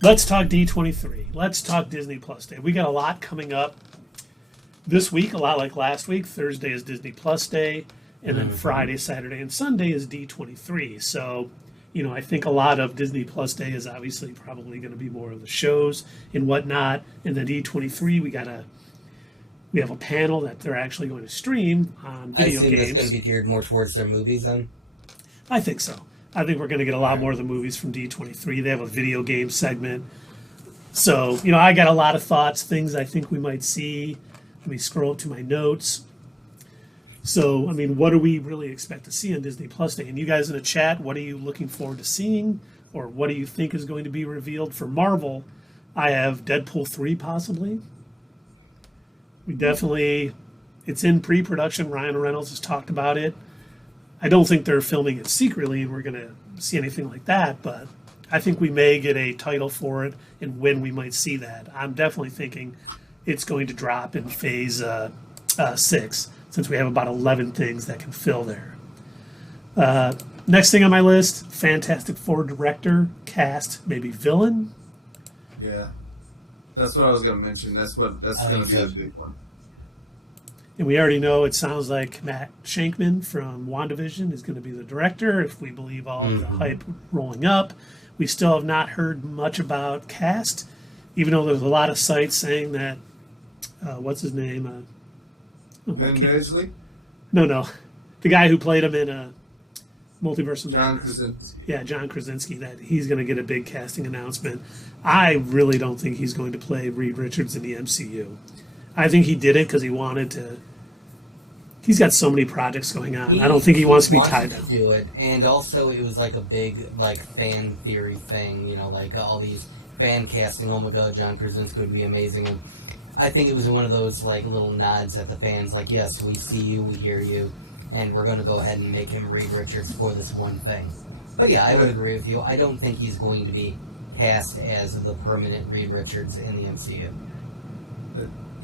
Let's talk D23. Let's talk Disney Plus Day. We got a lot coming up this week, a lot like last week. Thursday is Disney Plus Day, and then Friday, Saturday, and Sunday is D23. So, I think a lot of Disney Plus Day is obviously probably going to be more of the shows and whatnot. And then D23, we have a panel that they're actually going to stream on video games. I assume that's going to be geared more towards their movies then? I think so. I think we're going to get a lot more of the movies from D23. They have a video game segment. So, I got a lot of thoughts, things I think we might see. Let me scroll up to my notes. So, what do we really expect to see on Disney Plus Day? And you guys in the chat, what are you looking forward to seeing? Or what do you think is going to be revealed for Marvel? I have Deadpool 3 possibly. It's in pre-production. Ryan Reynolds has talked about it. I don't think they're filming it secretly and we're going to see anything like that, but I think we may get a title for it and when we might see that. I'm definitely thinking it's going to drop in phase 6, since we have about 11 things that can fill there. Next thing on my list, Fantastic Four director, cast, maybe villain. Yeah, that's what I was going to mention. That's going to be the big one. And we already know it sounds like Matt Shankman from WandaVision is going to be the director, if we believe all of the hype rolling up. We still have not heard much about cast, even though there's a lot of sites saying that, what's his name? Ben Medley? No. The guy who played him in Multiverse of John Madness. Krasinski. Yeah, John Krasinski, that he's going to get a big casting announcement. I really don't think he's going to play Reed Richards in the MCU. I think he did it because he wanted to. He's got so many projects going on. I don't think he wants to be tied down. Do it, and also it was like a big fan theory thing. All these fan casting. Oh my God, John Krasinski would be amazing. And I think it was one of those little nods at the fans, yes, we see you, we hear you, and we're going to go ahead and make him Reed Richards for this one thing. But yeah, I would agree with you. I don't think he's going to be cast as the permanent Reed Richards in the MCU.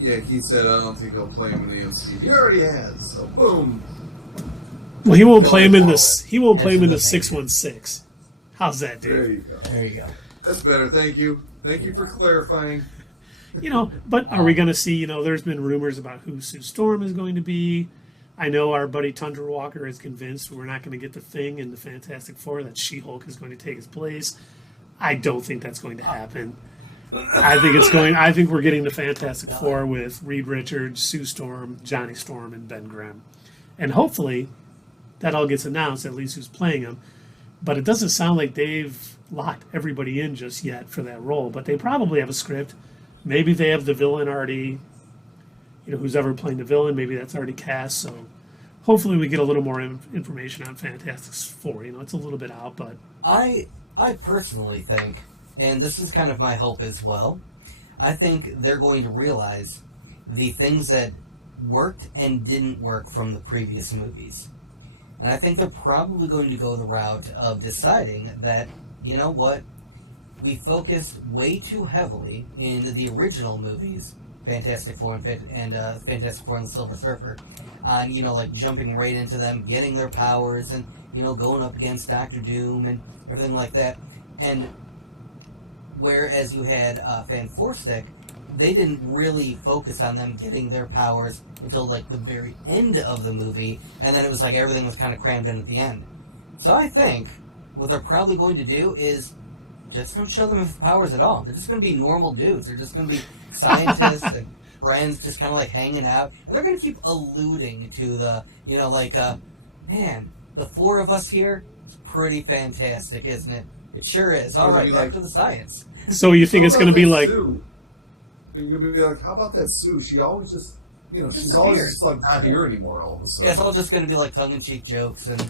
Yeah, he said I don't think he'll play him in the MCU. He already has, so boom. Well, he won't play him in this. He won't play him in the 616. How's that, dude? There you go. There you go. That's better. Thank you. Thank you for clarifying. But are we going to see? There's been rumors about who Sue Storm is going to be. I know our buddy Tundra Walker is convinced we're not going to get the Thing in the Fantastic Four, that She-Hulk is going to take his place. I don't think that's going to happen. I think we're getting the Fantastic Four with Reed Richards, Sue Storm, Johnny Storm, and Ben Grimm. And hopefully that all gets announced, at least who's playing them. But it doesn't sound like they've locked everybody in just yet for that role. But they probably have a script. Maybe they have the villain already, who's ever playing the villain. Maybe that's already cast. So hopefully we get a little more information on Fantastic Four. It's a little bit out, but... I personally think, and this is kind of my hope as well, I think they're going to realize the things that worked and didn't work from the previous movies. And I think they're probably going to go the route of deciding that, you know what, we focused way too heavily in the original movies, Fantastic Four and Fantastic Four and the Silver Surfer, on, jumping right into them, getting their powers, and, going up against Doctor Doom and everything like that. And whereas you had Fan Four Stick, they didn't really focus on them getting their powers until the very end of the movie, and then it was everything was kind of crammed in at the end. So I think what they're probably going to do is just don't show them with powers at all. They're just going to be normal dudes. They're just going to be scientists and friends, just kind of hanging out, and they're going to keep alluding to the man, the four of us here, it's pretty fantastic, isn't it? It sure is. All right, back to the science. So you think it's going to be Sue? You're going to be how about that Sue? She always just, she's always just not here anymore all of a sudden. Yeah, it's all just going to be tongue-in-cheek jokes and,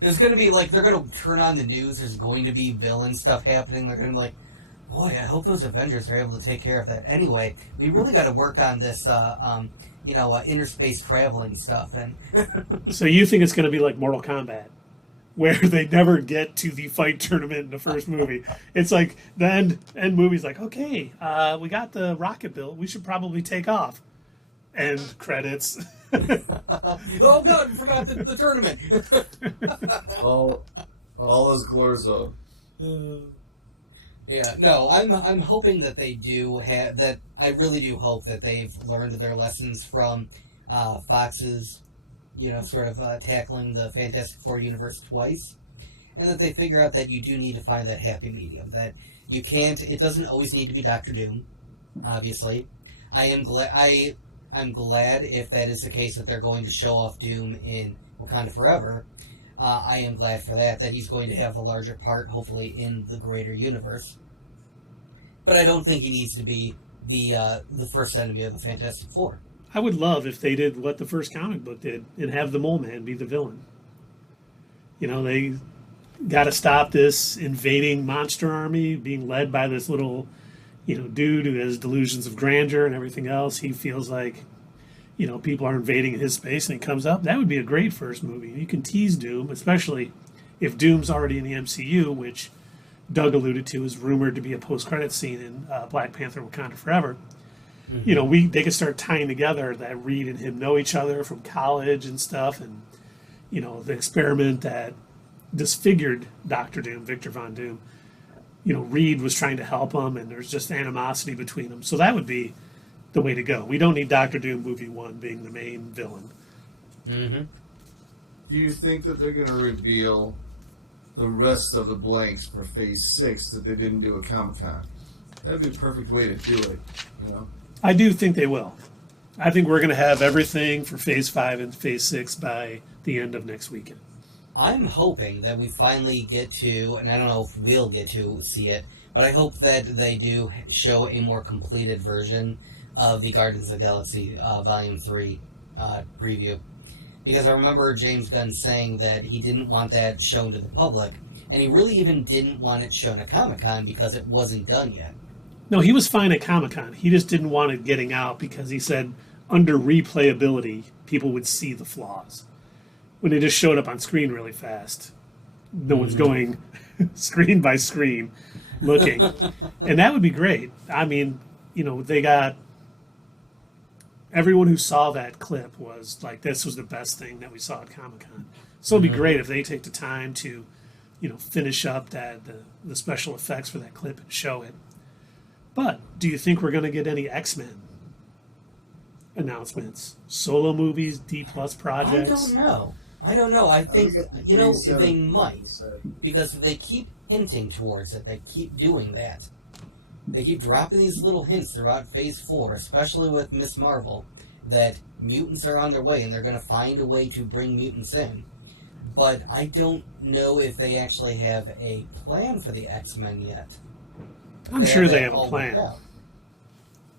there's going to be they're going to turn on the news. There's going to be villain stuff happening. They're going to be boy, I hope those Avengers are able to take care of that. Anyway, we really got to work on this, interspace traveling stuff. And so you think it's going to be like Mortal Kombat, where they never get to the fight tournament in the first movie? It's the end movie's okay, we got the rocket built. We should probably take off. End credits. Oh God, we forgot the tournament. all is Glorzo. Yeah, no, I'm hoping that they do have that. I really do hope that they've learned their lessons from Fox's, sort of tackling the Fantastic Four universe twice, and that they figure out that you do need to find that happy medium. That you can't. It doesn't always need to be Doctor Doom. Obviously, I'm glad if that is the case that they're going to show off Doom in Wakanda Forever. I am glad for that he's going to have a larger part, hopefully, in the greater universe. But I don't think he needs to be the first enemy of the Fantastic Four. I would love if they did what the first comic book did and have the Mole Man be the villain. They got to stop this invading monster army being led by this little, dude who has delusions of grandeur and everything else. He feels like people are invading his space, and he comes up. That would be a great first movie. You can tease Doom, especially if Doom's already in the MCU, which Doug alluded to is rumored to be a post-credit scene in Black Panther: Wakanda Forever. Mm-hmm. They could start tying together that Reed and him know each other from college and stuff, and the experiment that disfigured Doctor Doom, Victor Von Doom. Reed was trying to help him, and there's just animosity between them. So that would be the way to go. We don't need Doctor Doom movie 1 being the main villain. Mm-hmm. Do you think that they're going to reveal the rest of the blanks for Phase 6 that they didn't do at Comic-Con? That'd be a perfect way to do it, I do think they will. I think we're going to have everything for Phase 5 and Phase 6 by the end of next weekend. I'm hoping that we finally get to, and I don't know if we'll get to see it, but I hope that they do show a more completed version of the Guardians of the Galaxy Volume 3 preview. Because I remember James Gunn saying that he didn't want that shown to the public, and he really even didn't want it shown at Comic-Con because it wasn't done yet. No, he was fine at Comic-Con. He just didn't want it getting out because he said under replayability, people would see the flaws. When it just showed up on screen really fast, no one's going screen by screen looking. And that would be great. I mean, they got... Everyone who saw that clip was like, this was the best thing that we saw at Comic-Con. So it'd be great if they take the time to, finish up the special effects for that clip and show it. But do you think we're going to get any X-Men announcements? Solo movies, D+ projects? I don't know. I think they might. Because if they keep hinting towards it, they keep doing that. They keep dropping these little hints throughout Phase 4, especially with Ms. Marvel, that mutants are on their way and they're going to find a way to bring mutants in. But I don't know if they actually have a plan for the X-Men yet. I'm sure they have a plan.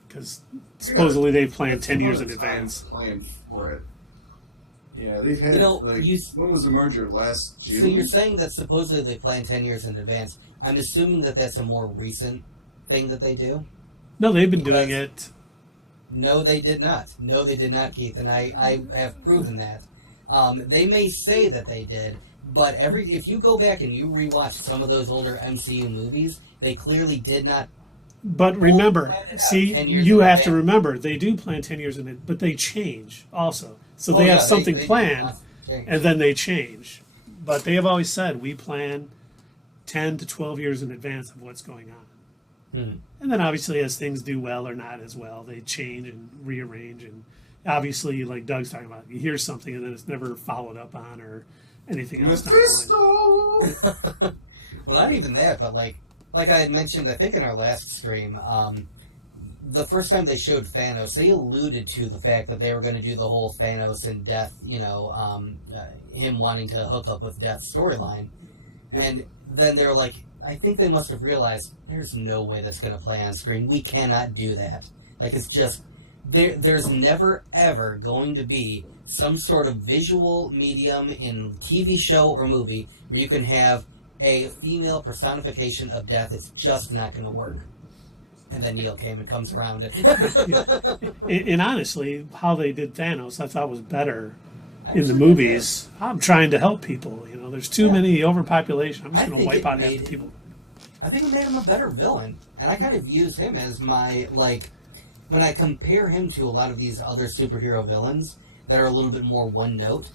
Because supposedly they've planned 10 years in advance. Planned for it. Yeah, they've had, when was the merger? Last June? So you're saying that supposedly they planned 10 years in advance. I'm assuming that that's a more recent thing that they do? No, they've been doing it. No, they did not. No, they did not, Keith, and I have proven that. They may say that they did, but if you go back and you rewatch some of those older MCU movies, they clearly did not. But remember, you have to remember, they do plan 10 years in it, but they change also. So they have something planned, and then they change. But they have always said, we plan 10 to 12 years in advance of what's going on. And then obviously as things do well or not as well, they change and rearrange. And obviously, like Doug's talking about, you hear something and then it's never followed up on or anything else. Well, not even that, but like I had mentioned, I think in our last stream, the first time they showed Thanos, they alluded to the fact that they were going to do the whole Thanos and Death, him wanting to hook up with Death storyline. And then they were like, I think they must have realized there's no way that's going to play on screen. We cannot do that. Like, it's just, there's never, ever going to be some sort of visual medium in TV show or movie where you can have a female personification of death. It's just not going to work. And then Neil came and comes around it. And honestly, how they did Thanos, I thought was better in the movies. I'm trying to help people. There's too many overpopulation. I'm just going to wipe out half the people. I think it made him a better villain. And I kind of use him as my, when I compare him to a lot of these other superhero villains that are a little bit more one note,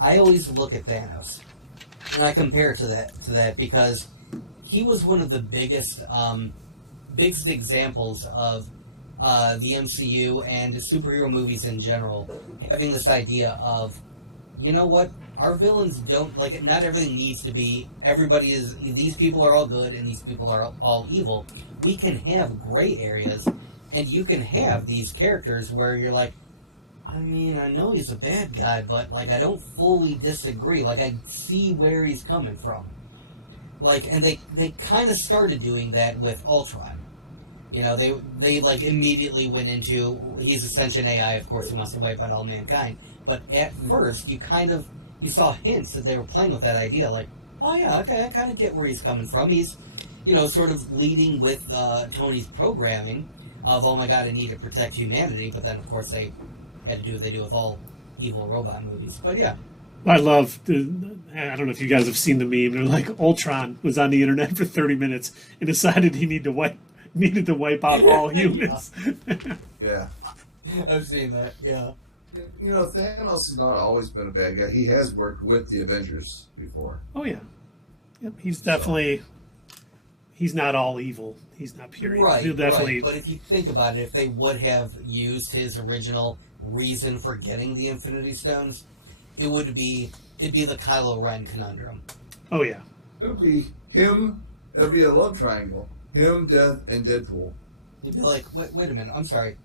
I always look at Thanos. And I compare it to that because he was one of the biggest examples of the MCU and superhero movies in general having this idea of, you know what, our villains don't, like, not everything needs to be, these people are all good and these people are all evil. We can have gray areas, and you can have these characters where you're like, I mean, I know he's a bad guy, but, like, I don't fully disagree. Like, I see where he's coming from. Like, and they kind of started doing that with Ultron. You know, they like, immediately went into, he's Ascension AI, of course, he wants to wipe out all mankind. But at first, you saw hints that they were playing with that idea, like, oh yeah, okay, I kind of get where he's coming from. He's, you know, sort of leading with Tony's programming of, oh my god, I need to protect humanity, but then, of course, they had to do what they do with all evil robot movies. But yeah. I love I don't know if you guys have seen the meme. They're like, Ultron was on the internet for 30 minutes and decided he needed to wipe out all humans. Yeah. I've seen that, yeah. You know, Thanos has not always been a bad guy. He has worked with the Avengers before. Oh, yeah. Yep, he's definitely... He's not all evil. He's not pure evil. Right, He'll definitely... right. But if you think about it, if they would have used his original reason for getting the Infinity Stones, it'd be the Kylo Ren conundrum. Oh, yeah. It'll be him. It'll be a love triangle. Him, Death, and Deadpool. You'd be like, wait a minute, I'm sorry.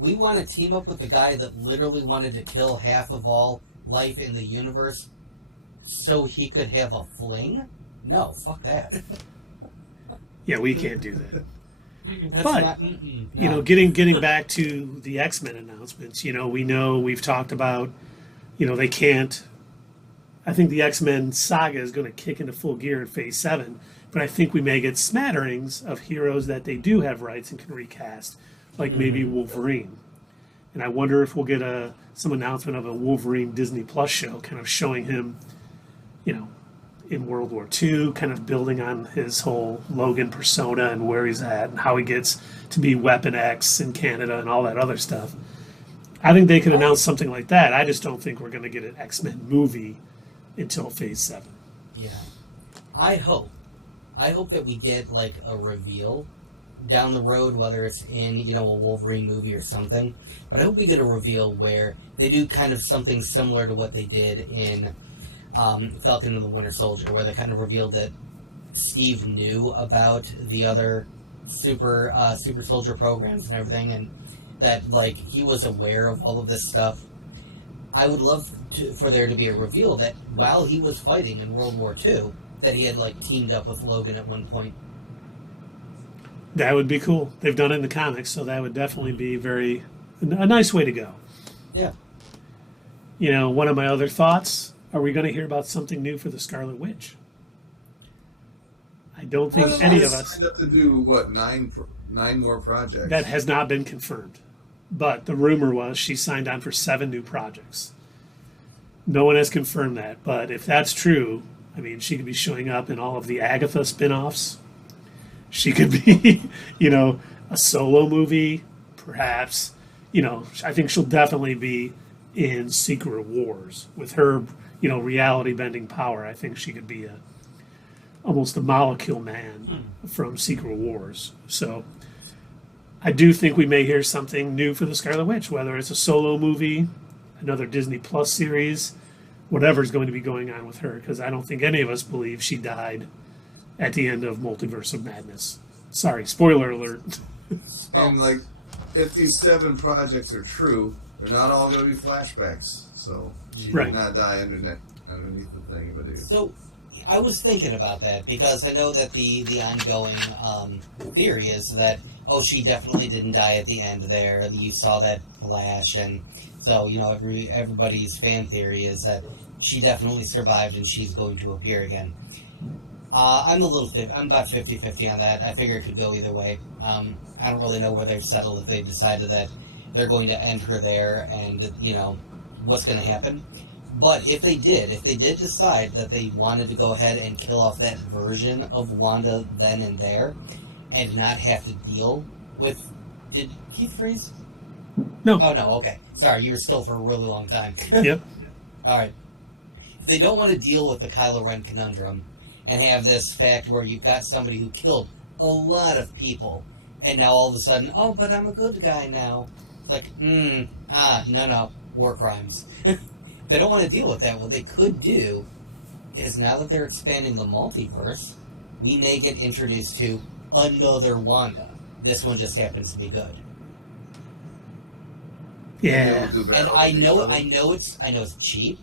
We want to team up with the guy that literally wanted to kill half of all life in the universe so he could have a fling? No, fuck that. Yeah, we can't do that. That's but, not, you know, getting back to the X-Men announcements, you know, we've talked about, you know, they can't... I think the X-Men saga is going to kick into full gear in Phase 7, but I think we may get smatterings of heroes that they do have rights and can recast, like maybe Wolverine. And I wonder if we'll get some announcement of a Wolverine Disney Plus show, kind of showing him, you know, in World War II, kind of building on his whole Logan persona and where he's at and how he gets to be Weapon X in Canada and all that other stuff. I think they could announce something like that. I just don't think we're going to get an X-Men movie until Phase 7. Yeah. I hope that we get, like, a reveal down the road, whether it's in, you know, a Wolverine movie or something. But I hope we get a reveal where they do kind of something similar to what they did in Falcon and the Winter Soldier, where they kind of revealed that Steve knew about the other super soldier programs and everything, and that, like, he was aware of all of this stuff. I would love for there to be a reveal that while he was fighting in World War II, that he had, like, teamed up with Logan at one point. That would be cool. They've done it in the comics, so that would definitely be a nice way to go. Yeah. You know, one of my other thoughts, are we going to hear about something new for the Scarlet Witch? I don't think any of us... signed up to do, what, 9 more projects? That has not been confirmed. But the rumor was she signed on for 7 new projects. No one has confirmed that, but if that's true, I mean, she could be showing up in all of the Agatha spin-offs. She could be, you know, a solo movie, perhaps. You know, I think she'll definitely be in Secret Wars with her, you know, reality-bending power. I think she could be almost a Molecule Man from Secret Wars. So I do think we may hear something new for the Scarlet Witch, whether it's a solo movie, another Disney Plus series, whatever's going to be going on with her, because I don't think any of us believe she died at the end of Multiverse of Madness. Sorry, spoiler alert. And, like, if these 7 projects are true, they're not all going to be flashbacks. So she Right. did not die underneath the thing. But So, I was thinking about that, because I know that the ongoing theory is that, oh, she definitely didn't die at the end there. You saw that flash, and so, you know, everybody's fan theory is that she definitely survived and she's going to appear again. I'm about 50-50 on that. I figure it could go either way. I don't really know where they've settled, if they've decided that they're going to end her there and, you know, what's going to happen. But if they did decide that they wanted to go ahead and kill off that version of Wanda then and there and not have to deal with... Did Keith freeze? No. Oh, no, okay. Sorry, you were still for a really long time. Yep. All right. If they don't want to deal with the Kylo Ren conundrum and have this fact where you've got somebody who killed a lot of people, and now all of a sudden, oh, but I'm a good guy now. It's like, no, war crimes. They don't want to deal with that. What they could do is, now that they're expanding the multiverse, we may get introduced to another Wanda. This one just happens to be good. Yeah. And I know it's cheap.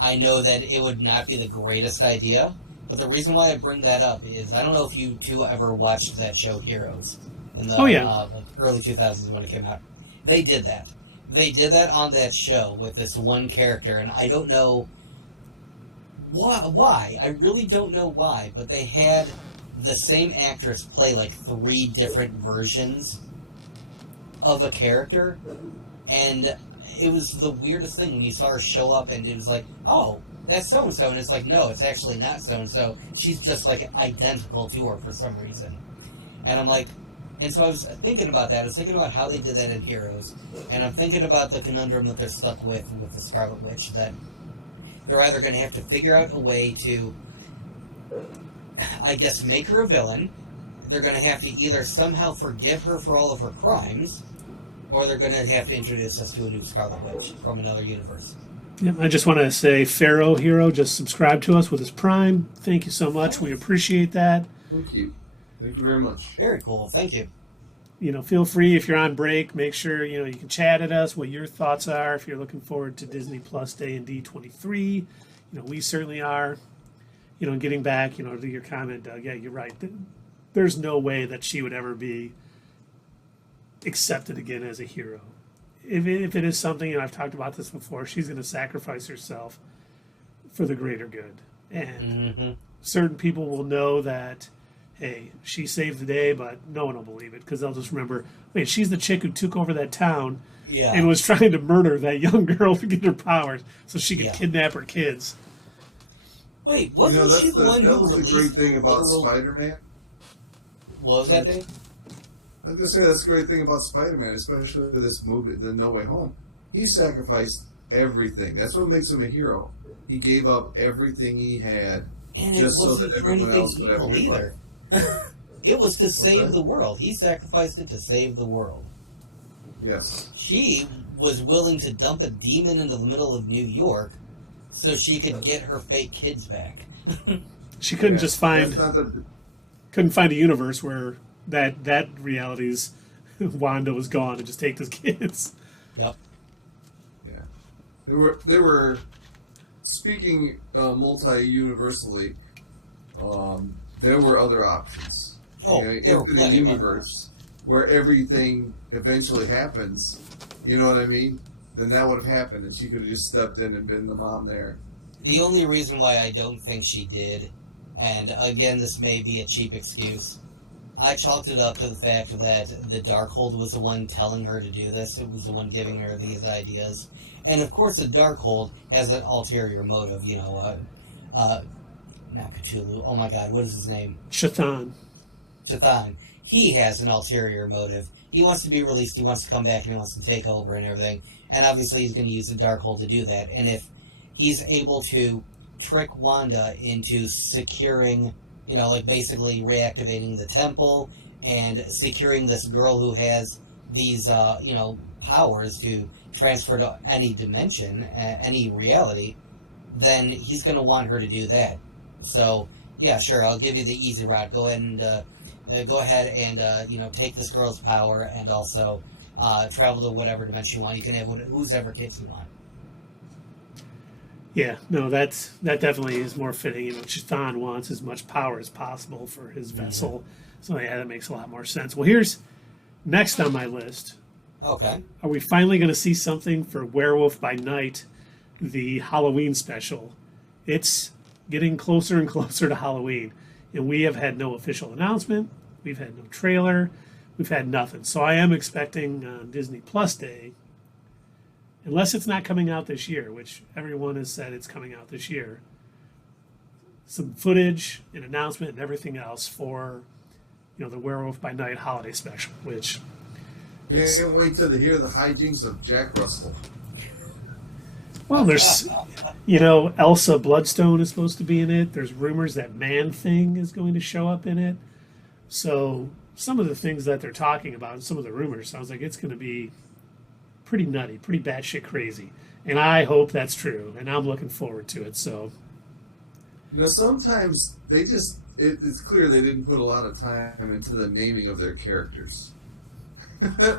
I know that it would not be the greatest idea, but the reason why I bring that up is, I don't know if you two ever watched that show Heroes in the early 2000s when it came out. They did that. They did that on that show with this one character, and I don't know why. I really don't know why, but they had the same actress play like 3 different versions of a character, and it was the weirdest thing when you saw her show up and it was like, oh, that's so-and-so, and it's like, no, it's actually not so-and-so. She's just like identical to her for some reason. And I'm like, and so I was thinking about that. I was thinking about how they did that in Heroes, and I'm thinking about the conundrum that they're stuck with the Scarlet Witch, that they're either going to have to figure out a way to, I guess, make her a villain. They're going to have to either somehow forgive her for all of her crimes, or they're going to have to introduce us to a new Scarlet Witch from another universe. Yeah, I just want to say, Pharaoh Hero just subscribed to us with his Prime. Thank you so much. We appreciate that. Thank you. Thank you very much. Very cool. Thank you. Feel free, if you're on break, make sure, you can chat at us what your thoughts are. If you're looking forward to Disney Plus Day and D23, we certainly are. Getting back, to your comment, Doug, yeah, you're right. There's no way that she would ever be accepted again as a hero. If it is something, I've talked about this before, she's going to sacrifice herself for the greater good. And certain people will know that, hey, she saved the day, but no one will believe it, because they'll just remember, wait, she's the chick who took over that town and was trying to murder that young girl to get her powers so she could kidnap her kids. Wait, wasn't she the one who released... That was the great thing about Spider-Man. What was that thing? I was going to say, that's the great thing about Spider-Man, especially this movie, the No Way Home. He sacrificed everything. That's what makes him a hero. He gave up everything he had just so that everyone else would have a either. It was to save the world. He sacrificed it to save the world. Yes. She was willing to dump a demon into the middle of New York so she could get her fake kids back. She couldn't just couldn't find a universe where that reality's Wanda was gone and just take those kids. Yep. Yeah. They were speaking multi-universally. There were other options. Infinite universe where everything eventually happens. You know what I mean? Then that would have happened, and she could have just stepped in and been the mom there. The only reason why I don't think she did, and again, this may be a cheap excuse, I chalked it up to the fact that the Darkhold was the one telling her to do this. It was the one giving her these ideas. And of course, the Darkhold has an ulterior motive, not Cthulhu. Oh my god, what is his name? Chthon. He has an ulterior motive. He wants to be released, he wants to come back, and he wants to take over and everything. And obviously he's going to use the Darkhold to do that. And if he's able to trick Wanda into securing, basically reactivating the temple and securing this girl who has these, powers to transfer to any dimension, any reality, then he's going to want her to do that. So, yeah, sure, I'll give you the easy route. Go ahead and take this girl's power and also travel to whatever dimension you want. You can have whoever kids you want. Yeah, no, that definitely is more fitting. Chthon wants as much power as possible for his vessel. So, yeah, that makes a lot more sense. Well, here's next on my list. Okay. Are we finally going to see something for Werewolf by Night, the Halloween special? It's getting closer and closer to Halloween, and we have had no official announcement. We've had no trailer. We've had nothing. So I am expecting on Disney Plus Day, unless it's not coming out this year, which everyone has said it's coming out this year, some footage, an announcement, and everything else for, the Werewolf by Night holiday special, which... Can't wait till they hear the hijinks of Jack Russell. Well, there's, you know, Elsa Bloodstone is supposed to be in it. There's rumors that Man-Thing is going to show up in it. So some of the things that they're talking about, some of the rumors, sounds like it's going to be pretty nutty, pretty batshit crazy. And I hope that's true, and I'm looking forward to it. So, you know, sometimes they just, it's clear they didn't put a lot of time into the naming of their characters.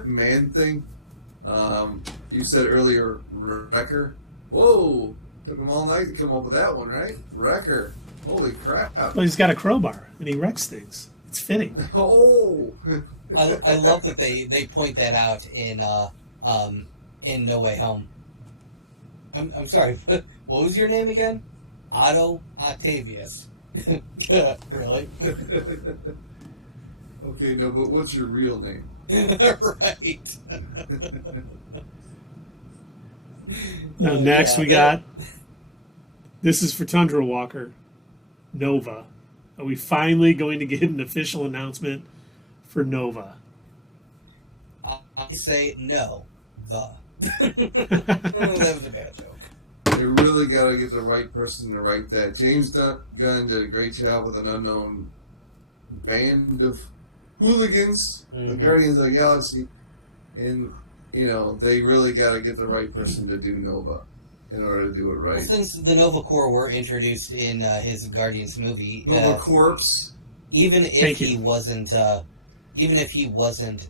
Man-Thing. You said earlier, Wrecker. Whoa! Took them all night to come up with that one, right? Wrecker. Holy crap. Well, he's got a crowbar, and he wrecks things. It's fitting. Oh! I love that they point that out in No Way Home. I'm sorry, what was your name again? Otto Octavius. Really? Okay, no, but what's your real name? Right. Now, next we got, this is for Tundra Walker, Nova. Are we finally going to get an official announcement for Nova? I say no. That was a bad joke. They really got to get the right person to write that. James Gunn did a great job with an unknown band of hooligans, the Guardians of the Galaxy, and you know they really got to get the right person to do Nova in order to do it right. Well, since the Nova Corps were introduced in his Guardians movie, Nova Corpse. Even if he wasn't,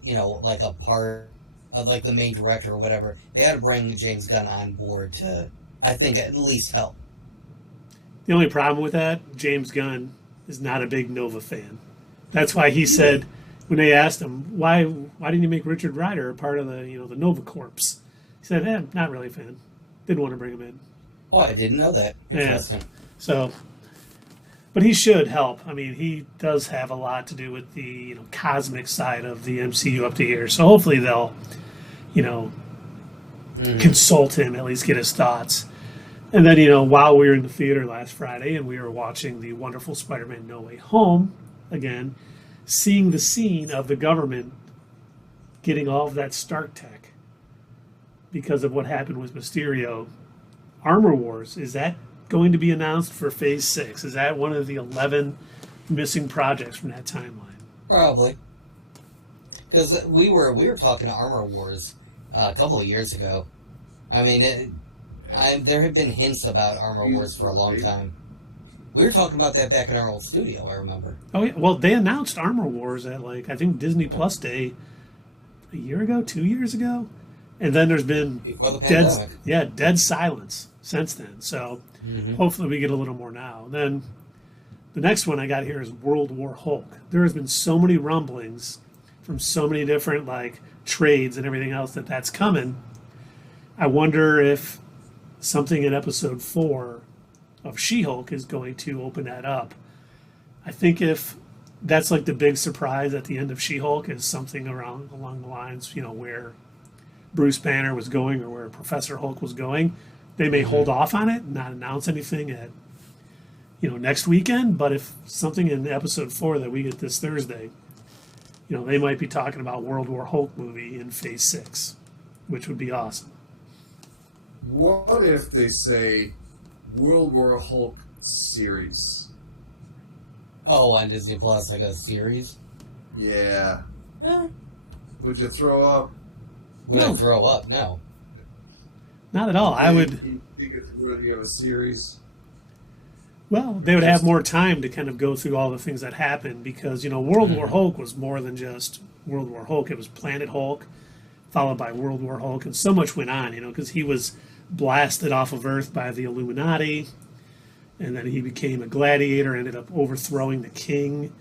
you know, like a part of like the main director or whatever, they had to bring James Gunn on board to, I think, at least help. The only problem with that, James Gunn is not a big Nova fan. That's why he said, when they asked him, why didn't you make Richard Rider a part of the, you know, the Nova Corps? He said, not really a fan. Didn't want to bring him in. Oh, I didn't know that. Interesting. Yeah. So, but he should help. I mean, he does have a lot to do with the, you know, cosmic side of the MCU up to here. So hopefully they'll, you know, consult him, at least get his thoughts. And then, you know, while we were in the theater last Friday and we were watching the wonderful Spider-Man No Way Home again, seeing the scene of the government getting all of that Stark tech because of what happened with Mysterio. Armor Wars, is that going to be announced for Phase 6? Is that one of the 11 missing projects from that timeline? Probably. Because we were talking to Armor Wars a couple of years ago. I mean, there have been hints about Armor Wars for a long time. We were talking about that back in our old studio, I remember. Oh, yeah. Well, they announced Armor Wars at, like, I think Disney Plus Day a year ago, 2 years ago. And then there's been dead silence since then. So hopefully we get a little more now. Then the next one I got here is World War Hulk. There has been so many rumblings from so many different, like, trades and everything else that's coming. I wonder if something in episode 4 of She-Hulk is going to open that up. I think if that's like the big surprise at the end of She-Hulk is something along the lines, you know, where Bruce Banner was going or where Professor Hulk was going, they may hold off on it and not announce anything at, you know, next weekend. But if something in episode 4 that we get this Thursday, you know, they might be talking about World War Hulk movie in Phase 6, which would be awesome. What if they say World War Hulk series? Oh, on Disney Plus, like a series? Yeah. Would you throw up? Would I throw up? No. Not at all. I would. You think it's worthy of a series? Well, they would have more time to kind of go through all the things that happened because, you know, World War Hulk was more than just World War Hulk. It was Planet Hulk, followed by World War Hulk, and so much went on, you know, because he was blasted off of Earth by the Illuminati, and then he became a gladiator, ended up overthrowing the king,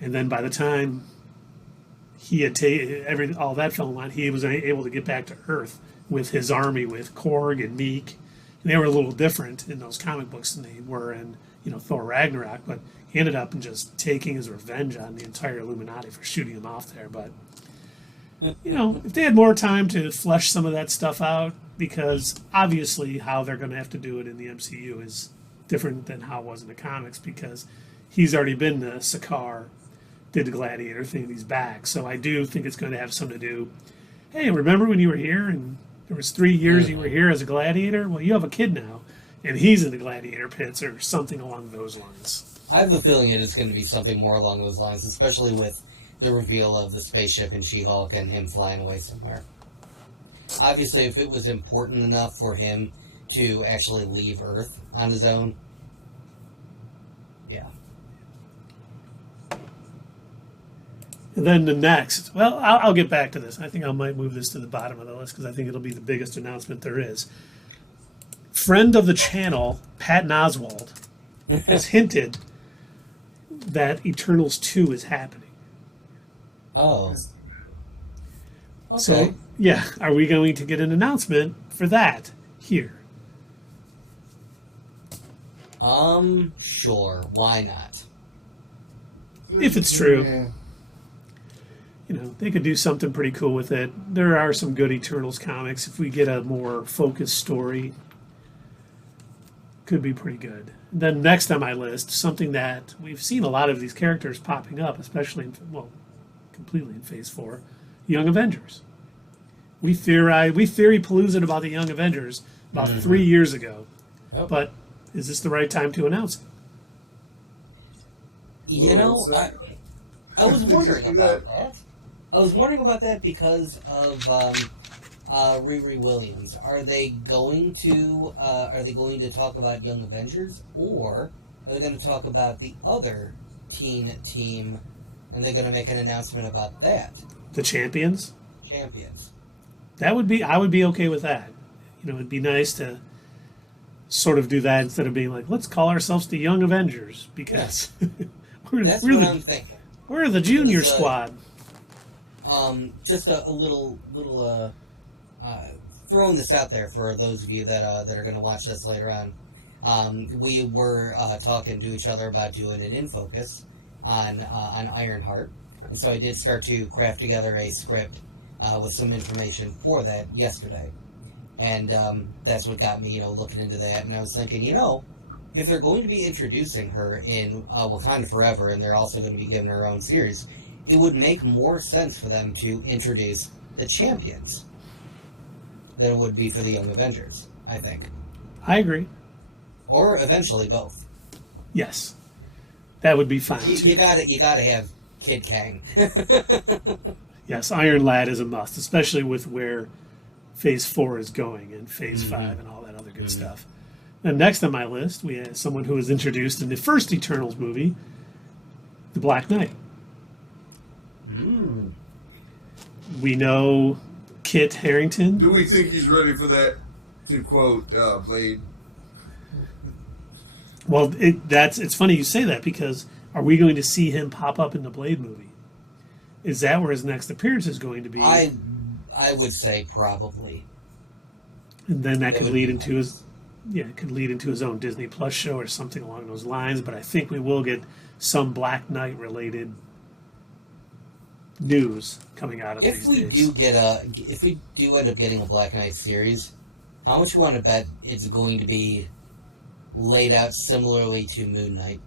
and then by the time he had all that fell in line, he was able to get back to Earth with his army, with Korg and Meek. And they were a little different in those comic books than they were in, you know, Thor Ragnarok, but he ended up just taking his revenge on the entire Illuminati for shooting him off there. But, you know, if they had more time to flesh some of that stuff out, because obviously how they're going to have to do it in the MCU is different than how it was in the comics, because he's already been the Sakaar, did the gladiator thing, and he's back. So I do think it's going to have something to do. Hey, remember when you were here and there There was 3 years you were here as a gladiator. Well, you have a kid now, and he's in the gladiator pits or something along those lines. I have a feeling it is going to be something more along those lines, especially with the reveal of the spaceship in She-Hulk and him flying away somewhere. Obviously, if it was important enough for him to actually leave Earth on his own, yeah. And then the next, well, I'll get back to this. I think I might move this to the bottom of the list because I think it'll be the biggest announcement there is. Friend of the channel, Patton Oswalt, has hinted that Eternals 2 is happening. Oh. Okay. So, yeah, are we going to get an announcement for that here? Sure. Why not? If it's true. Yeah. You know, they could do something pretty cool with it. There are some good Eternals comics. If we get a more focused story, could be pretty good. Then next on my list, something that we've seen a lot of these characters popping up, especially completely in Phase 4, Young Avengers. We theory palooza about the Young Avengers about 3 years ago. Yep. But is this the right time to announce it? You know, I was wondering about that. I was wondering about that because of Riri Williams. Are they going to talk about Young Avengers, or are they going to talk about the other teen team, and they're going to make an announcement about that? The Champions? Champions. I would be okay with that. You know, it'd be nice to sort of do that instead of being like, let's call ourselves the Young Avengers because That's what I'm thinking. We're the junior squad. Just a little throwing this out there for those of you that are going to watch this later on. We were talking to each other about doing an in focus on Ironheart, and so I did start to craft together a script with some information for that yesterday, and that's what got me, looking into that. And I was thinking, if they're going to be introducing her in Wakanda Forever, and they're also going to be giving her own series, it would make more sense for them to introduce the Champions than it would be for the Young Avengers, I think. I agree. Or eventually both. Yes. That would be fine, too. You gotta have Kid Kang. Yes, Iron Lad is a must, especially with where Phase 4 is going and Phase 5 and all that other good stuff. And next on my list, we have someone who was introduced in the first Eternals movie, the Black Knight. We know Kit Harington. Do we think he's ready for that? To quote Blade. Well, it's funny you say that because are we going to see him pop up in the Blade movie? Is that where his next appearance is going to be? I would say probably. And then that could lead into his own Disney Plus show or something along those lines. But I think we will get some Black Knight related news coming out of these days. If we do end up getting a Black Knight series, how much you want to bet it's going to be laid out similarly to Moon Knight,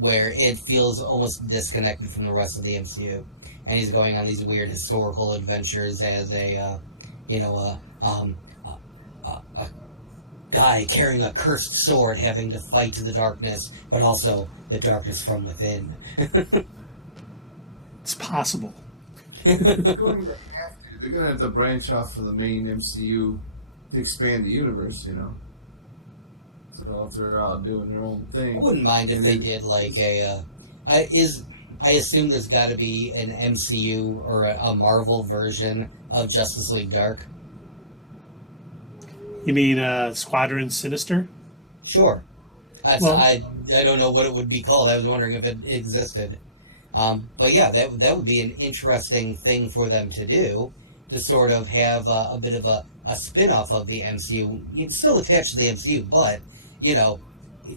where it feels almost disconnected from the rest of the MCU, and he's going on these weird historical adventures as a guy carrying a cursed sword, having to fight the darkness, but also the darkness from within. It's possible. They're going to have to branch off from the main MCU to expand the universe, So if they're out doing their own thing, I wouldn't mind if they did like I assume there's got to be an MCU or a Marvel version of Justice League Dark. You mean Squadron Sinister? Sure. I don't know what it would be called. I was wondering if it existed. But yeah, that would be an interesting thing for them to do, to sort of have a bit of a spin-off of the MCU. It's still attached to the MCU, but,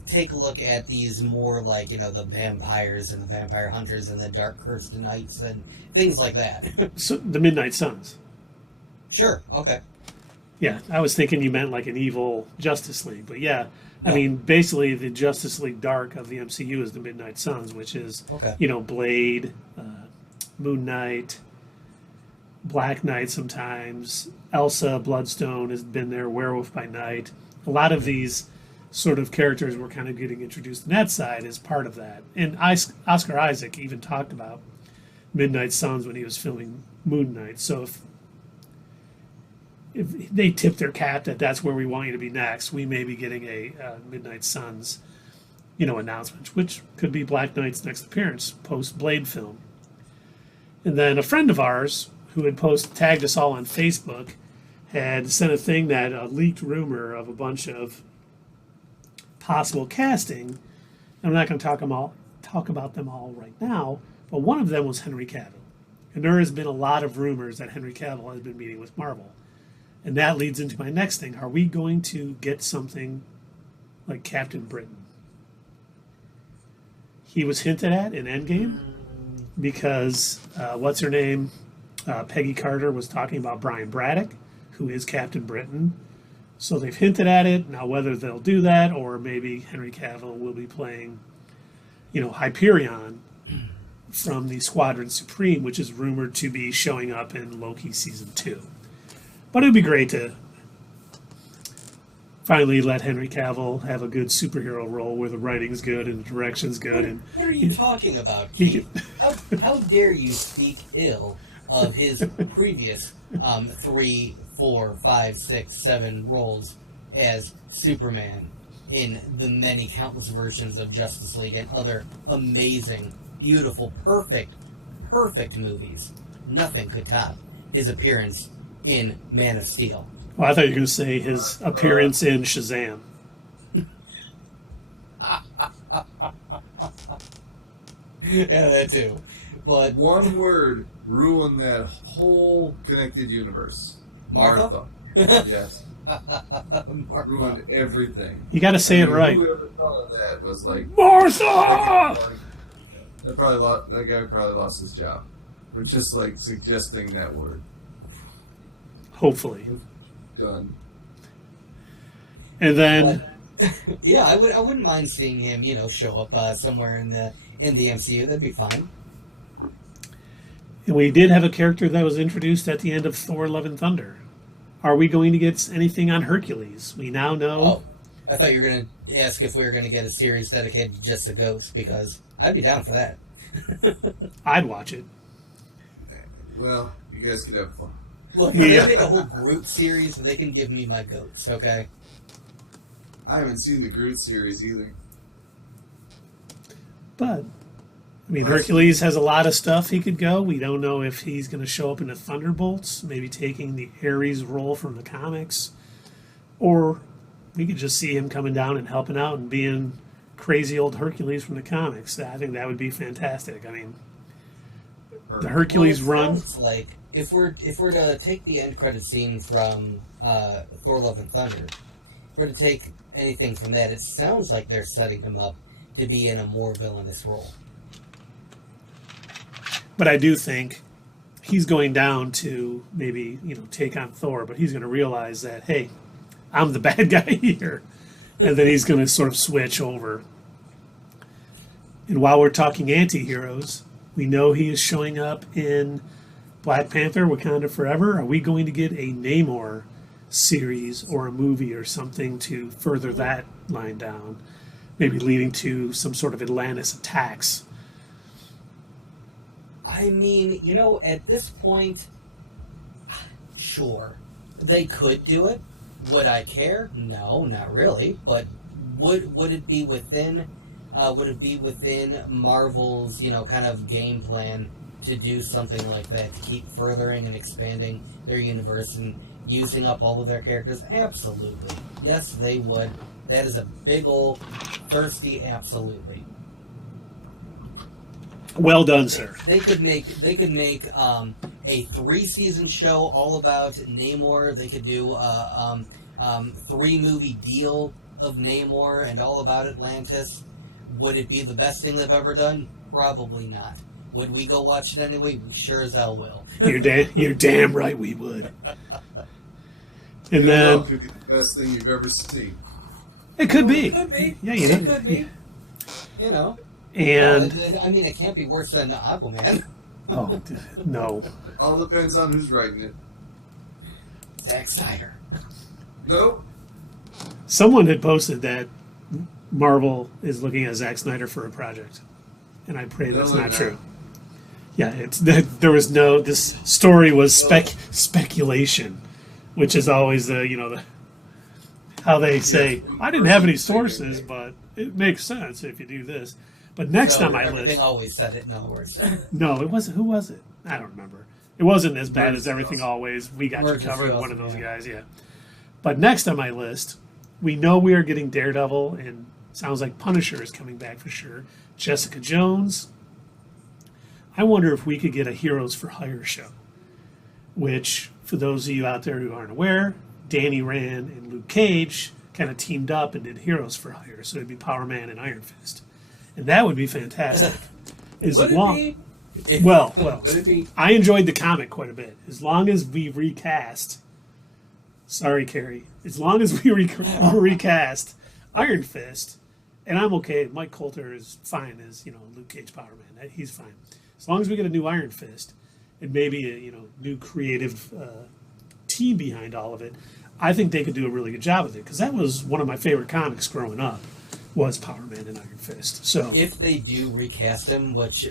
take a look at these more like, the vampires and the vampire hunters and the dark cursed knights and things like that. So the Midnight Suns. Sure, okay. Yeah, I was thinking you meant like an evil Justice League, but yeah. I mean, basically, the Justice League Dark of the MCU is the Midnight Suns, which is, Blade, Moon Knight, Black Knight sometimes. Elsa Bloodstone has been there. Werewolf by Night. A lot of these sort of characters we're kind of getting introduced in that side is part of that. And Oscar Isaac even talked about Midnight Suns when he was filming Moon Knight. So if they tip their cap that that's where we want you to be next, we may be getting a Midnight Suns, announcement, which could be Black Knight's next appearance post Blade film. And then a friend of ours who had tagged us all on Facebook had sent a thing that a leaked rumor of a bunch of possible casting. I'm not going to talk about them all right now, but one of them was Henry Cavill. And there has been a lot of rumors that Henry Cavill has been meeting with Marvel. And that leads into my next thing. Are we going to get something like Captain Britain? He was hinted at in Endgame because, what's her name? Peggy Carter was talking about Brian Braddock, who is Captain Britain. So they've hinted at it. Now, whether they'll do that or maybe Henry Cavill will be playing, Hyperion from the Squadron Supreme, which is rumored to be showing up in Loki Season 2. But it would be great to finally let Henry Cavill have a good superhero role where the writing's good and the direction's good. What are you talking about, Keith? How dare you speak ill of his previous 3, 4, 5, 6, 7 roles as Superman in the many countless versions of Justice League and other amazing, beautiful, perfect movies? Nothing could top his appearance in Man of Steel. Well, I thought you were going to say his appearance in Shazam. Yeah, that too. But one word ruined that whole connected universe. Martha? Yes. Martha. Ruined everything. You got to say it right. Whoever thought of that was like Martha! That guy probably lost his job for just like suggesting that word. Hopefully. Done. And then, yeah, I wouldn't mind seeing him, show up somewhere in the MCU. That'd be fine. And we did have a character that was introduced at the end of Thor: Love and Thunder. Are we going to get anything on Hercules? We now know. Oh, I thought you were going to ask if we were going to get a series dedicated just to Ghost, because I'd be down for that. I'd watch it. Well, you guys could have fun. Look, if they made a whole Groot series, they can give me my goats, okay? I haven't seen the Groot series either. But, Hercules has a lot of stuff he could go. We don't know if he's going to show up in the Thunderbolts, maybe taking the Ares role from the comics. Or we could just see him coming down and helping out and being crazy old Hercules from the comics. I think that would be fantastic. The Hercules run. Sounds like if we're to take the end credit scene from Thor: Love and Thunder, if we're to take anything from that, it sounds like they're setting him up to be in a more villainous role. But I do think he's going down to maybe, take on Thor, but he's going to realize that, hey, I'm the bad guy here. And then he's going to sort of switch over. And while we're talking anti-heroes, we know he is showing up in Black Panther, Wakanda Forever. Are we going to get a Namor series or a movie or something to further that line down? Maybe leading to some sort of Atlantis attacks. At this point, sure, they could do it. Would I care? No, not really. But would it be within Marvel's kind of game plan to do something like that, to keep furthering and expanding their universe and using up all of their characters? Absolutely. Yes, they would. That is a big old thirsty absolutely. Well done, sir. They could make a 3-season show all about Namor. They could do a 3-movie deal of Namor and all about Atlantis. Would it be the best thing they've ever done? Probably not. Would we go watch it anyway? We sure as hell will. You're damn right we would. And then it could be the best thing you've ever seen. It could be. It could be. Yeah, it could be. And it can't be worse than Aquaman. Oh, no. All depends on who's writing it. Zack Snyder. Nope. Someone had posted that Marvel is looking at Zack Snyder for a project, and I pray that's not true. Yeah, it's that there was no. This story was speculation, which is always the how they say. I didn't have any sources, but it makes sense if you do this. But next on my list, everything always said it in other words. No, it wasn't. Who was it? I don't remember. It wasn't as bad as Everything Always. We got you covered. One of those guys, yeah. But next on my list, we know we are getting Daredevil, and sounds like Punisher is coming back for sure. Jessica Jones. I wonder if we could get a Heroes for Hire show, which, for those of you out there who aren't aware, Danny Rand and Luke Cage kind of teamed up and did Heroes for Hire. So it'd be Power Man and Iron Fist. And that would be fantastic. Well, I enjoyed the comic quite a bit. As long as we recast, sorry, Carrie, as long as we recast Iron Fist, and I'm okay. Mike Coulter is fine as Luke Cage Power Man. He's fine. As long as we get a new Iron Fist and maybe a new creative team behind all of it, I think they could do a really good job with it, because that was one of my favorite comics growing up. Was Power Man and Iron Fist. So if they do recast him, which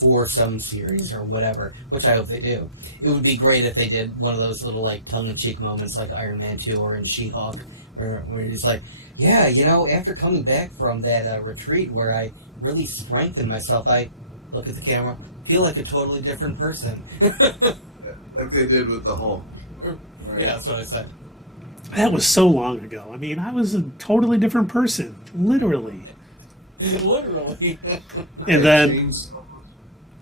for some series or whatever, which I hope they do, it would be great if they did one of those little tongue-in-cheek moments like Iron Man 2 or in She-Hulk, where he's like, yeah, after coming back from that retreat where I really strengthened myself, I look at the camera, feel like a totally different person. Like they did with the Hulk. Right. Yeah, that's what I said. That was so long ago. I mean, I was a totally different person, literally. Literally. And then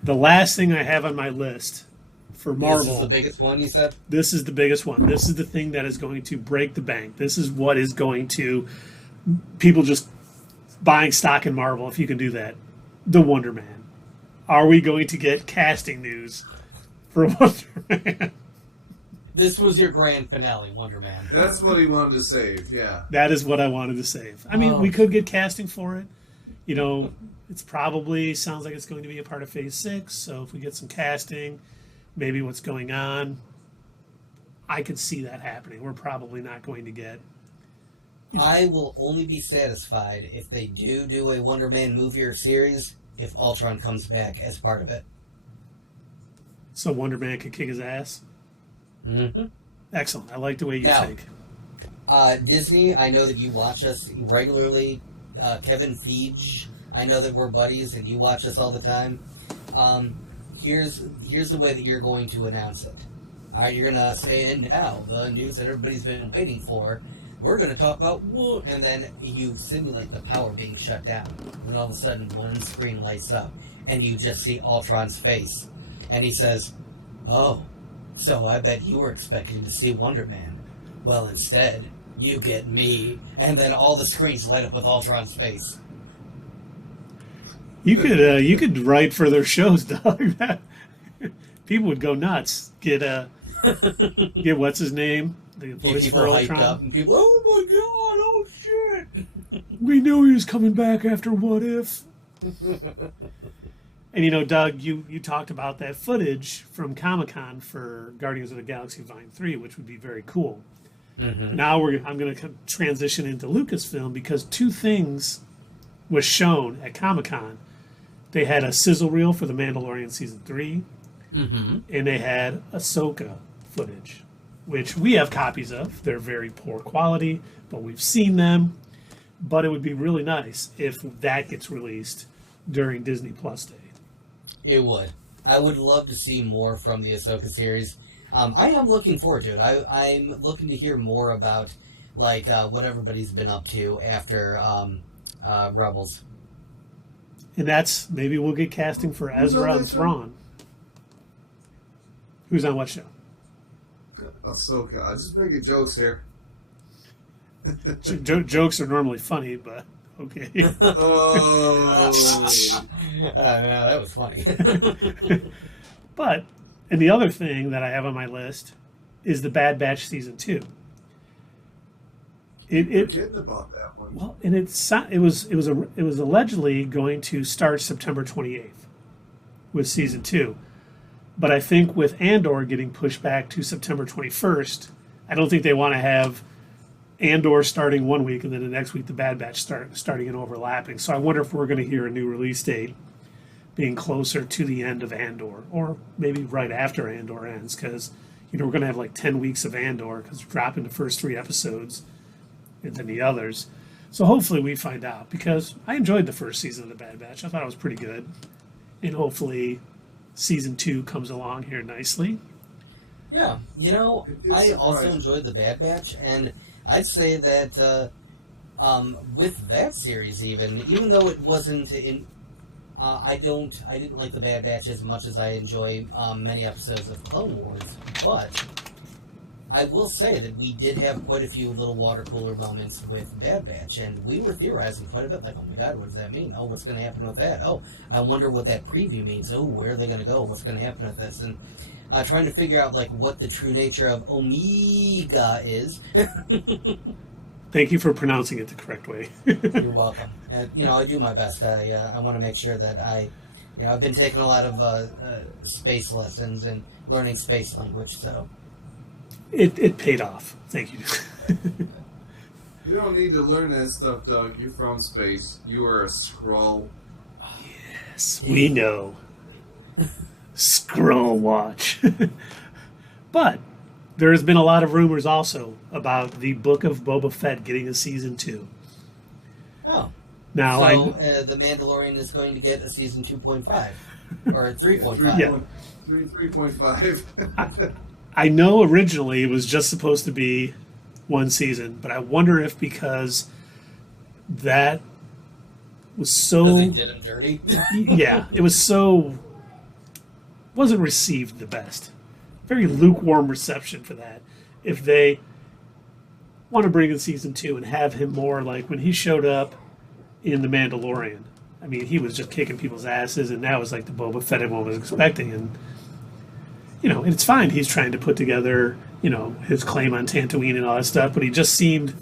the last thing I have on my list for Marvel. This is the biggest one, you said? This is the biggest one. This is the thing that is going to break the bank. This is what is going to people just buying stock in Marvel, if you can do that. The Wonder Man. Are we going to get casting news for Wonder Man? This was your grand finale, Wonder Man. That's what he wanted to save, yeah. That is what I wanted to save. I mean, we could get casting for it. It's probably sounds like it's going to be a part of Phase 6, so if we get some casting, maybe what's going on, I could see that happening. We're probably not going to get... I will only be satisfied if they do a Wonder Man movie or series if Ultron comes back as part of it. So Wonder Man could kick his ass? Mm-hmm. Excellent. I like the way you think. Disney, I know that you watch us regularly. Kevin Feige, I know that we're buddies and you watch us all the time. Here's the way that you're going to announce it. You're going to say, and now, the news that everybody's been waiting for, we're going to talk about wood, and then you simulate the power being shut down. And all of a sudden, one screen lights up, and you just see Ultron's face. And he says, oh, so I bet you were expecting to see Wonder Man. Well, instead, you get me. And then all the screens light up with Ultron's face. You could write for their shows, Doug. People would go nuts. Get what's his name? The voice for Ultron. Up and people, oh my god, oh shit. We knew he was coming back after What If. And Doug, you talked about that footage from Comic-Con for Guardians of the Galaxy Volume 3, which would be very cool. Mm-hmm. Now I'm going to transition into Lucasfilm, because two things was shown at Comic-Con. They had a sizzle reel for The Mandalorian Season 3, mm-hmm. and they had Ahsoka footage, which we have copies of. They're very poor quality, but we've seen them. But it would be really nice if that gets released during Disney Plus Day. It would. I would love to see more from the Ahsoka series. I am looking forward to it. I'm looking to hear more about what everybody's been up to after Rebels. And that's, maybe we'll get casting for Ezra and Thrawn. Who's on what show? Ahsoka. I'm just making jokes here. Jokes are normally funny, but okay. Oh. No, that was funny. But, and the other thing that I have on my list is the Bad Batch Season 2. Forgetting about that one. Well, and it was allegedly going to start September 28th. with season 2. But I think with Andor getting pushed back to September 21st, I don't think they want to have Andor starting one week and then the next week the Bad Batch starting and overlapping. So I wonder if we're going to hear a new release date being closer to the end of Andor, or maybe right after Andor ends, because we're going to have like 10 weeks of Andor because we're dropping the first 3 episodes and then the others. So hopefully we find out, because I enjoyed the first season of the Bad Batch. I thought it was pretty good, and hopefully season 2 comes along here nicely. Yeah, I also enjoyed the Bad Batch, and I'd say that with that series, even though it wasn't in, I didn't like the Bad Batch as much as I enjoy many episodes of Clone Wars, but I will say that we did have quite a few little water cooler moments with Bad Batch, and we were theorizing quite a bit, like, oh my god, what does that mean? Oh, what's going to happen with that? Oh, I wonder what that preview means. Oh, where are they going to go? What's going to happen with this? And trying to figure out, like, what the true nature of Omega is. Thank you for pronouncing it the correct way. You're welcome. And, I do my best. I want to make sure that I've been taking a lot of space lessons and learning space language, so... It paid off. Thank you. You don't need to learn that stuff, Doug. You're from space. You are a Skrull. Yes, we know. Skrull watch. But there has been a lot of rumors also about the Book of Boba Fett getting a season 2. Oh. Now, so the Mandalorian is going to get a season 2.5 or 3.5. Yeah. 3.5. I know originally it was just supposed to be 1 season, but I wonder if because that was so... They did him dirty? Yeah, it was so... wasn't received the best. Very lukewarm reception for that. If they want to bring in season 2 and have him more like when he showed up in The Mandalorian. I mean, he was just kicking people's asses, and that was like the Boba Fett everyone was expecting. And it's fine. He's trying to put together, his claim on Tatooine and all that stuff, but he just seemed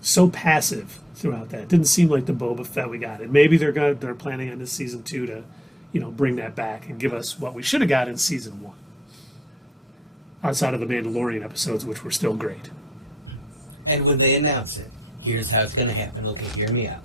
so passive throughout that. It didn't seem like the Boba Fett we got. And maybe they're planning on this season 2 to, bring that back and give us what we should have got in season 1. Outside of the Mandalorian episodes, which were still great. And when they announce it, here's how it's going to happen. Okay, hear me out.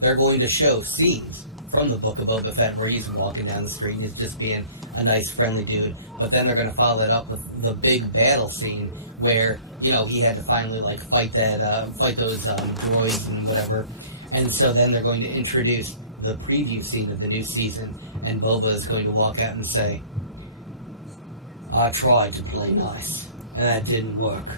They're going to show scenes from the Book of Boba Fett where he's walking down the street and he's just being a nice, friendly dude. But then they're going to follow it up with the big battle scene where, he had to finally, fight those droids and whatever. And so then they're going to introduce the preview scene of the new season, and Boba is going to walk out and say, I tried to play nice, and that didn't work.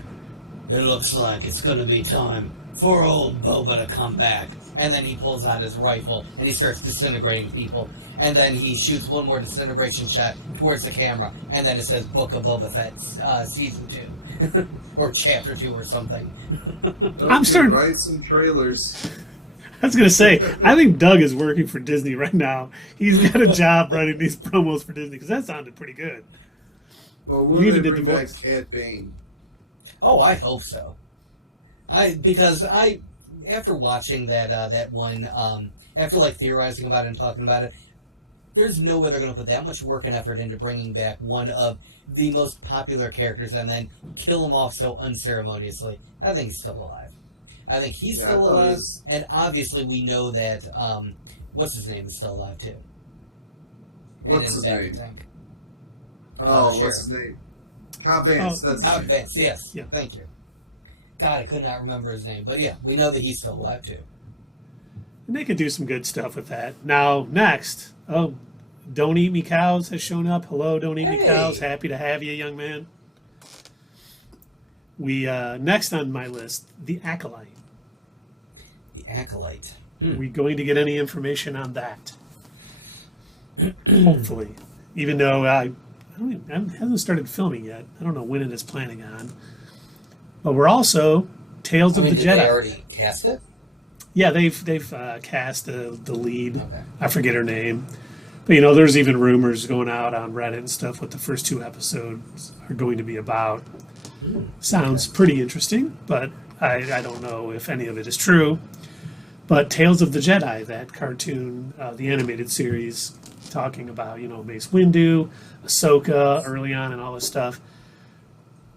It looks like it's going to be time for old Boba to come back. And then he pulls out his rifle, and he starts disintegrating people. And then he shoots one more disintegration shot towards the camera, and then it says Book of Boba Fett, Season 2. Or Chapter 2 or something. I'm starting to write some trailers. I was going to say, I think Doug is working for Disney right now. He's got a job writing these promos for Disney, because that sounded pretty good. Well, we'll even bring back Cad Bane. Oh, I hope so. Because after watching that one, after theorizing about it and talking about it, there's no way they're going to put that much work and effort into bringing back one of the most popular characters and then kill him off so unceremoniously. I think he's still alive. I think he's still alive, and obviously we know that, what's his name is still alive too. What's his name? What's his name? Cobb Vance. That's Cobb Vance, yes. Yeah. Thank you. God, I could not remember his name. But yeah, we know that he's still alive too. And they could do some good stuff with that. Now, next, Don't Eat Me Cows has shown up. Hello, Don't Eat Me Cows. Happy to have you, young man. We next on my list, The Acolyte. The Acolyte. Are we going to get any information on that? Hopefully. Even though I haven't started filming yet. I don't know when it is planning on. But we're also Tales of the Jedi. Did they already cast it? Yeah, they've cast the lead. Okay. I forget her name. But, there's even rumors going out on Reddit and stuff what the first 2 episodes are going to be about. Sounds pretty interesting, but I don't know if any of it is true. But Tales of the Jedi, that cartoon, the animated series, talking about, Mace Windu, Ahsoka early on and all this stuff.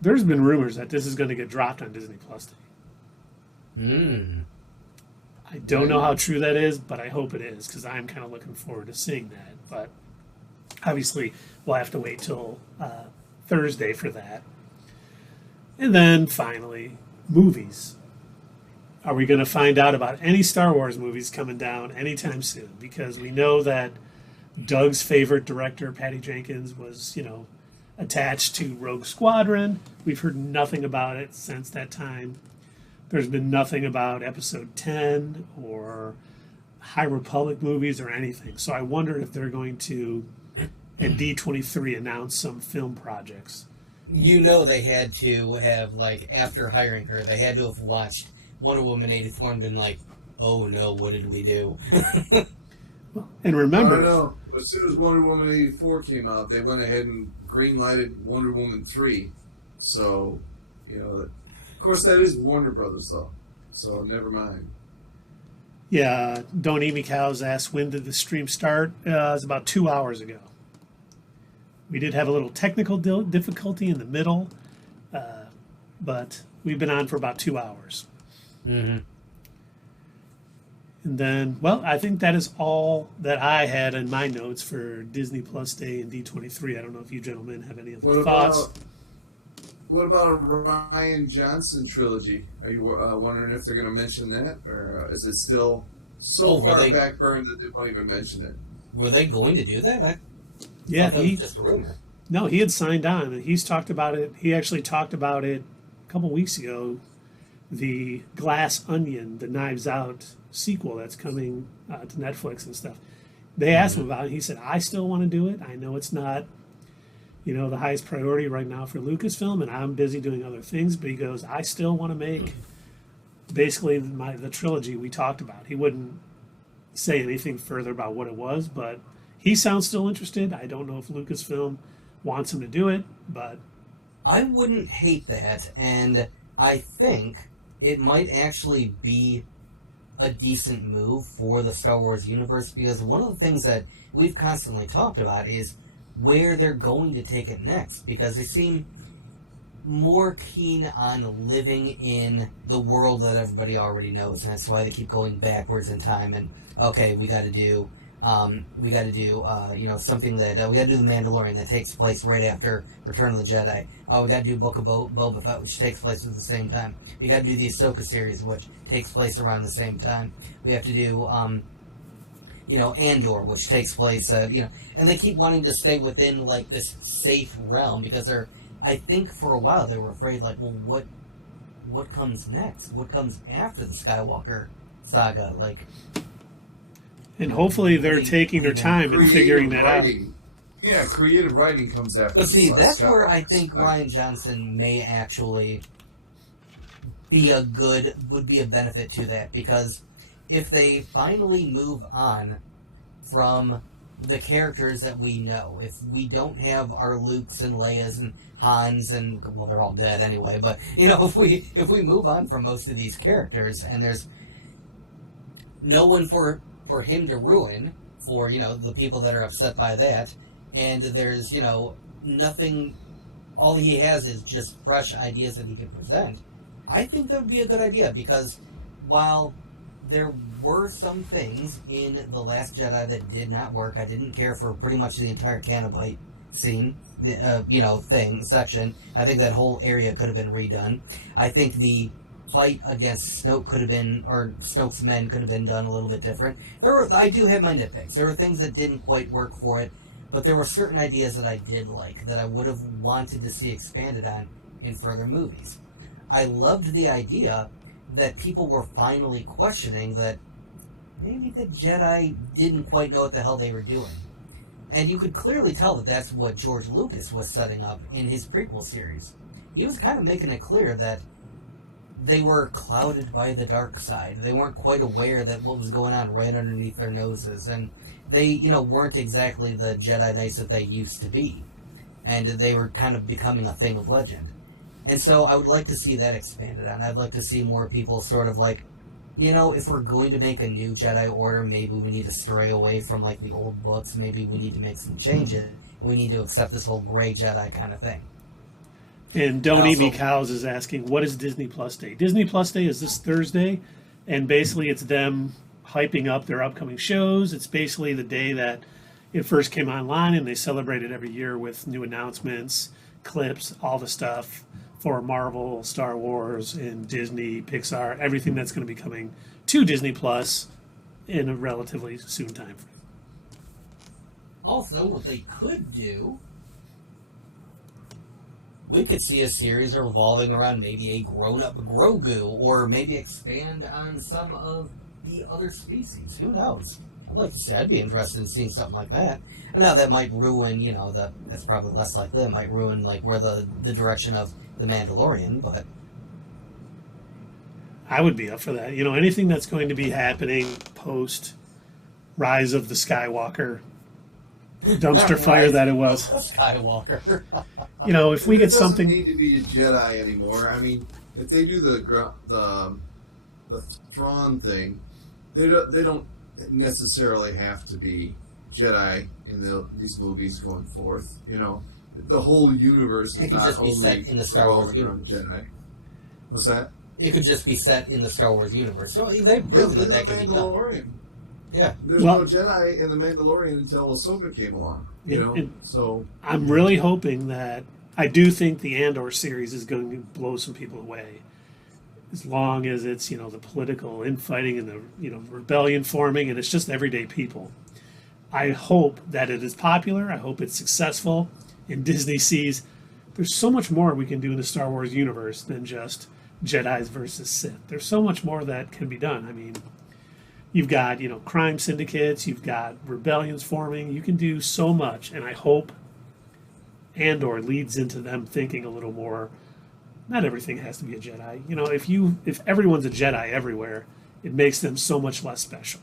There's been rumors that this is going to get dropped on Disney Plus Day. I don't know how true that is, but I hope it is, because I'm kind of looking forward to seeing that. But obviously, we'll have to wait till Thursday for that. And then finally, movies. Are we going to find out about any Star Wars movies coming down anytime soon? Because we know that Doug's favorite director, Patty Jenkins, was, attached to Rogue Squadron. We've heard nothing about it since that time. There's been nothing about Episode 10 or High Republic movies or anything. So I wonder if they're going to, at D23, announce some film projects. They had to have, after hiring her, they had to have watched Wonder Woman 84 and been like, oh no, what did we do? And remember... I don't know. As soon as Wonder Woman 84 came out, they went ahead and green-lighted Wonder Woman 3. So, of course that is Warner Brothers, though. So, never mind. Yeah, Don't Eat Me Cows asked, when did the stream start? It was about 2 hours ago. We did have a little technical difficulty in the middle, but we've been on for about 2 hours. Mm-hmm. And then, I think that is all that I had in my notes for Disney Plus Day and D23. I don't know if you gentlemen have any other thoughts. What about a Ryan Johnson trilogy? Are you wondering if they're going to mention that? Or is it still so far backburned that they won't even mention it? Were they going to do that? Yeah, that was just a rumor. No, he had signed on, and he's talked about it. He actually talked about it a couple weeks ago. The Glass Onion, the Knives Out sequel that's coming to Netflix and stuff. They asked him about it. He said, I still want to do it. I know it's not, the highest priority right now for Lucasfilm, and I'm busy doing other things, but he goes, I still want to make basically the trilogy we talked about. He wouldn't say anything further about what it was, but he sounds still interested. I don't know if Lucasfilm wants him to do it, but... I wouldn't hate that, and I think it might actually be a decent move for the Star Wars universe, because one of the things that we've constantly talked about is where they're going to take it next, because they seem more keen on living in the world that everybody already knows, and that's why they keep going backwards in time. And okay, we got to do something that we got to do the Mandalorian that takes place right after Return of the Jedi. We got to do Book of Boba Fett, which takes place at the same time. We got to do the Ahsoka series, which takes place around the same time. We have to do Andor, which takes place and they keep wanting to stay within this safe realm, because I think for a while they were afraid what comes next? What comes after the Skywalker saga? And hopefully they're taking their time and figuring that out. Yeah, creative writing comes after. But see, that's where I think Ryan Johnson may actually would be a benefit to that, because if they finally move on from the characters that we know, if we don't have our Lukes and Leias and Hans and, well, they're all dead anyway, but if we move on from most of these characters, and there's no one for him to ruin, for the people that are upset by that, and there's nothing, all he has is just fresh ideas that he can present, I think that would be a good idea, because while there were some things in The Last Jedi that did not work, I didn't care for pretty much the entire Canobite scene, section. I think that whole area could have been redone. I think the fight against Snoke could have been, or Snoke's men could have been done a little bit different. I do have my nitpicks. There were things that didn't quite work for it, but there were certain ideas that I did like, that I would have wanted to see expanded on in further movies. I loved the idea that people were finally questioning that maybe the Jedi didn't quite know what the hell they were doing. And you could clearly tell that that's what George Lucas was setting up in his prequel series. He was kind of making it clear that they were clouded by the dark side. They weren't quite aware that what was going on right underneath their noses, and they, weren't exactly the Jedi Knights that they used to be. And they were kind of becoming a thing of legend. And so I would like to see that expanded on. I'd like to see more people sort of you know, if we're going to make a new Jedi Order, maybe we need to stray away from, like, the old books. Maybe we need to make some changes. We need to accept this whole gray Jedi kind of thing. And Don't Eat Me Cows is asking, what is Disney Plus Day? Disney Plus Day is this Thursday, and basically it's them hyping up their upcoming shows. It's basically the day that it first came online, and they celebrate it every year with new announcements, clips, all the stuff for Marvel, Star Wars, and Disney, Pixar, everything that's going to be coming to Disney Plus in a relatively soon time frame. Also, what they could do, we could see a series revolving around maybe a grown-up Grogu, or maybe expand on some of the other species. Who knows? I'd be interested in seeing something like that. And now that might ruin, you know, that's probably less likely. It might ruin, like, where the direction of The Mandalorian, but... I would be up for that. You know, anything that's going to be happening post Rise of the Skywalker dumpster fire that it was. Skywalker. You know, if we get something... It doesn't need to be a Jedi anymore. I mean, if they do the Thrawn thing, they don't necessarily have to be Jedi in these movies going forth. You know, the whole universe is not only set in the Star Wars universe. Jedi. What's that? It could just be set in the Star Wars universe. So they've proven that can be done. Yeah. There's no Jedi in the Mandalorian until Ahsoka came along. You know, so I'm really hoping that I do think the Andor series is going to blow some people away. As long as it's, you know, the political infighting and the, you know, rebellion forming, and it's just everyday people. I hope that it is popular. I hope it's successful. And Disney sees there's so much more we can do in the Star Wars universe than just Jedis versus Sith. There's so much more that can be done. I mean, you've got, you know, crime syndicates, you've got rebellions forming. You can do so much, and I hope Andor leads into them thinking a little more. Not everything has to be a Jedi. You know, if everyone's a Jedi everywhere, it makes them so much less special.